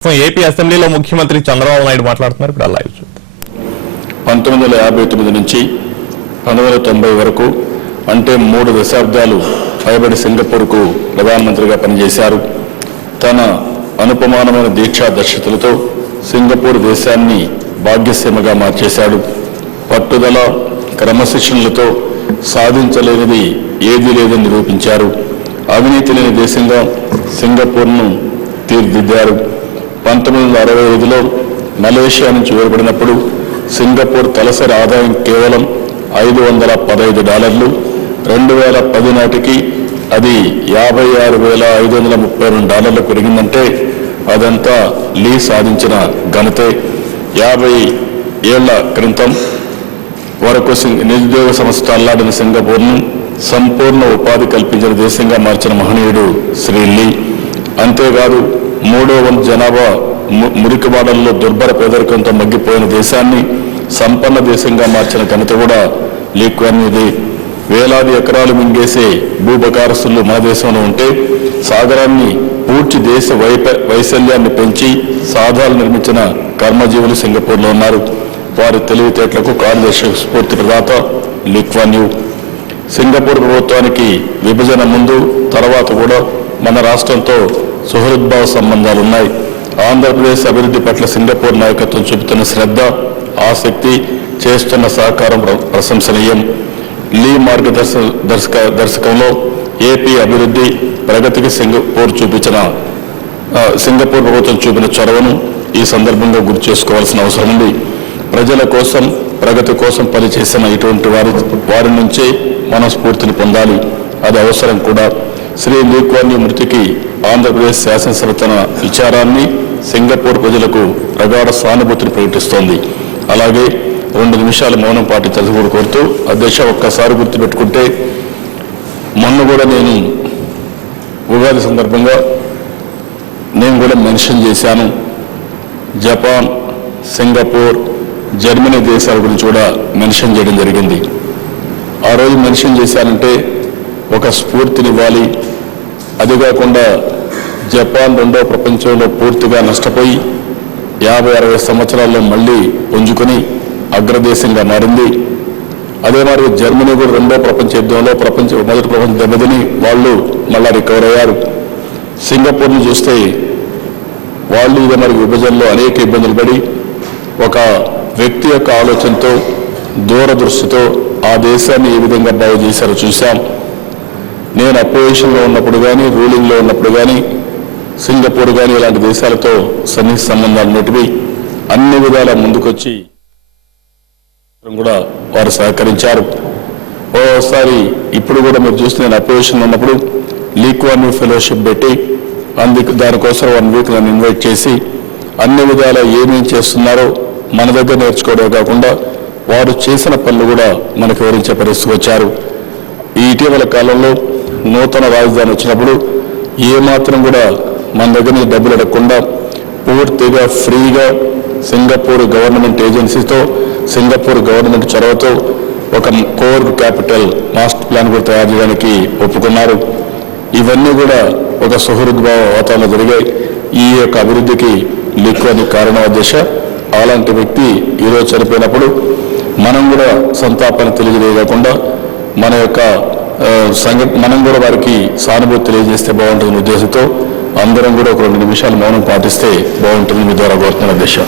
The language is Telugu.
ఏపీ అసెంబ్లీలో ముఖ్యమంత్రి చంద్రబాబు నాయుడు మాట్లాడుతున్నారు. ఇప్పుడు లైవ్ చూద్దాం. 1959 నుంచి 1990 వరకు అంటే 3 దశాబ్దాలు పైబడి సింగపూర్కు ప్రధానమంత్రిగా పనిచేశారు. తన అనుపమానమైన దీక్షా దర్శకులతో సింగపూర్ దేశాన్ని భాగ్యసీమగా మార్చేశాడు. పట్టుదల క్రమశిక్షణలతో సాధించలేనిది ఏదీ లేదని నిరూపించారు. అవినీతి లేని దేశంగా సింగపూర్ను తీర్చిదిద్దారు. 1965లో మలేషియా నుంచి వేరుపడినప్పుడు సింగపూర్ తలసరి ఆదాయం కేవలం $515. 2010 నాటికి అది $56,532 పెరిగిందంటే అదంతా లీ సాధించిన ఘనతే. 50 ఏళ్ల క్రితం వరకు నిరుద్యోగ సమస్య అల్లాడిన సింగపూర్ను సంపూర్ణ ఉపాధి కల్పించిన దేశంగా మార్చిన మహనీయుడు శ్రీ లీ. అంతేకాదు 3వ వంతు జనాభా మురికివాడల్లో దుర్భర పేదరికంతో మగ్గిపోయిన దేశాన్ని సంపన్న దేశంగా మార్చిన ఘనత కూడా లీ కువాన్ యూదే. వేలాది ఎకరాలు మింగేసే భూబకారస్తులు మన దేశంలో ఉంటే సాగరాన్ని పూడ్చి దేశ వైశల్యాన్ని పెంచి సాధాలు నిర్మించిన కర్మజీవులు సింగపూర్లో ఉన్నారు. వారి తెలివితేటలకు కార్యదర్శక స్ఫూర్తి ప్రదాత లీ కువాన్ యూ. సింగపూర్ ప్రభుత్వానికి విభజన ముందు తర్వాత కూడా మన రాష్ట్రంతో సుహృద్భావ సంబంధాలున్నాయి. ఆంధ్రప్రదేశ్ అభివృద్ధి పట్ల సింగపూర్ నాయకత్వం చూపుతున్న శ్రద్ధ, ఆసక్తి, చేస్తున్న సహకారం ప్రశంసనీయం. లీ మార్గదర్శకంలో ఏపీ అభివృద్ధి ప్రగతికి సింగపూర్ ప్రభుత్వం చూపిన చొరవను ఈ సందర్భంగా గుర్తు చేసుకోవాల్సిన అవసరం ఉంది. ప్రజల కోసం ప్రగతి కోసం పనిచేసిన ఇటువంటి వారి నుంచే మనం స్ఫూర్తిని పొందాలి. అది అవసరం కూడా. శ్రీ లీ కువాన్ యూ మృతికి ఆంధ్రప్రదేశ్ శాసనసభ తన విచారాన్ని సింగపూర్ ప్రజలకు ప్రగాఢ సానుభూతిని ప్రకటిస్తోంది. అలాగే 2 నిమిషాలు మౌనం పాటించాల్సి కూడా కోరుతూ అధ్యక్ష ఒక్కసారి గుర్తుపెట్టుకుంటే మొన్న కూడా నేను ఉగాది సందర్భంగా నేను కూడా మెన్షన్ చేశాను. జపాన్, సింగపూర్, జర్మనీ దేశాల గురించి కూడా మెన్షన్ చేయడం జరిగింది. ఆ రోజు మెన్షన్ చేశానంటే ఒక స్ఫూర్తినివ్వాలి. అది కాకుండా జపాన్ 2వ ప్రపంచంలో పూర్తిగా నష్టపోయి 50-60 సంవత్సరాల్లో మళ్ళీ పుంజుకొని అగ్రదేశంగా మారింది. అదే మరి జర్మనీ కూడా 2వ ప్రపంచ యుద్ధంలో మొదటి ప్రపంచ దెబ్బతిని వాళ్ళు మళ్ళా రికవర్ అయ్యారు. సింగపూర్ను చూస్తే వాళ్ళు ఇదే మరి విభజనలో అనేక ఇబ్బందులు పడి ఒక వ్యక్తి యొక్క ఆలోచనతో దూరదృష్టితో ఆ దేశాన్ని ఏ విధంగా బాగు చేశారో చూశాం. నేను అపోజిషన్లో ఉన్నప్పుడు కానీ రూలింగ్లో ఉన్నప్పుడు కానీ సింగపూర్ కానీ ఇలాంటి దేశాలతో సన్నిహిత సంబంధాలు నటివి అన్ని విధాల ముందుకొచ్చి కూడా వారు సహకరించారు. ఓసారి ఇప్పుడు కూడా మీరు చూస్తే నేను అపోజిషన్లో ఉన్నప్పుడు లీ కువాన్ యూ ఫెలోషిప్ పెట్టి దానికోసం 1 వీక్ నన్ను ఇన్వైట్ చేసి అన్ని విధాల ఏమేం చేస్తున్నారో మన దగ్గర నేర్చుకోవడమే కాకుండా వారు చేసిన పనులు కూడా మనకు వివరించే పరిస్థితికి వచ్చారు. ఈ ఇటీవల కాలంలో నూతన రాజధాని వచ్చినప్పుడు ఏమాత్రం కూడా మన దగ్గర నుంచి డబ్బులు అడగకుండా పూర్తిగా ఫ్రీగా సింగపూర్ గవర్నమెంట్ ఏజెన్సీతో సింగపూర్ గవర్నమెంట్ చొరవతో ఒక కోర్ క్యాపిటల్ మాస్టర్ ప్లాన్ కూడా తయారు చేయడానికి ఒప్పుకున్నారు. ఇవన్నీ కూడా ఒక సుహృద్భావ వాతావరణంలో జరిగాయి. ఈ యొక్క అభివృద్ధికి లీ కువాన్ యూ కారణం అధ్యక్ష. అలాంటి వ్యక్తి ఈరోజు చనిపోయినప్పుడు మనం కూడా సంతాపన తెలియజేయకుండా మన యొక్క మనం కూడా వారికి సానుభూతి తెలియజేస్తే బాగుంటుందనే ఉద్దేశంతో అందరం కూడా ఒక 2 నిమిషాలు మౌనం పాటిస్తే బాగుంటుంది మీ ద్వారా కోరుతున్న అధ్యక్ష.